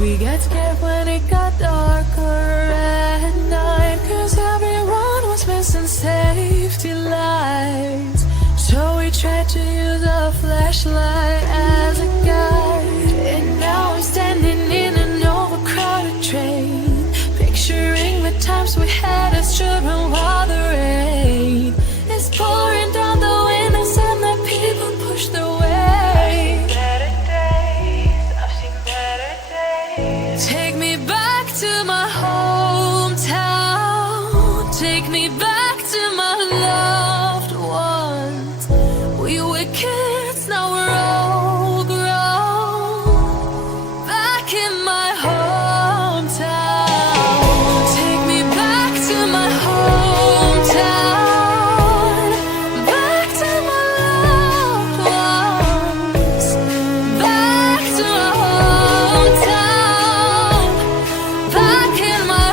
We got scared when it got darker at night, 'cause everyone was missing safety lights. So we tried to use a flashlight as a guide. And now I'm standing in an overcrowded train, picturing the times we had as children while the rain is pouring down the windows and the people push their way. Take me back to my hometown. Take me back to my loved ones. We were kids, now we're all grown. Back in my hometown. Take me back to my hometown. Back to my loved ones. Back to my hometown. Back in my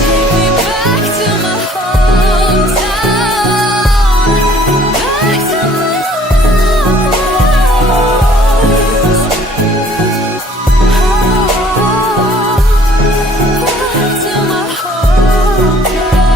Take me back to my hometown. Back to my back to my hometown.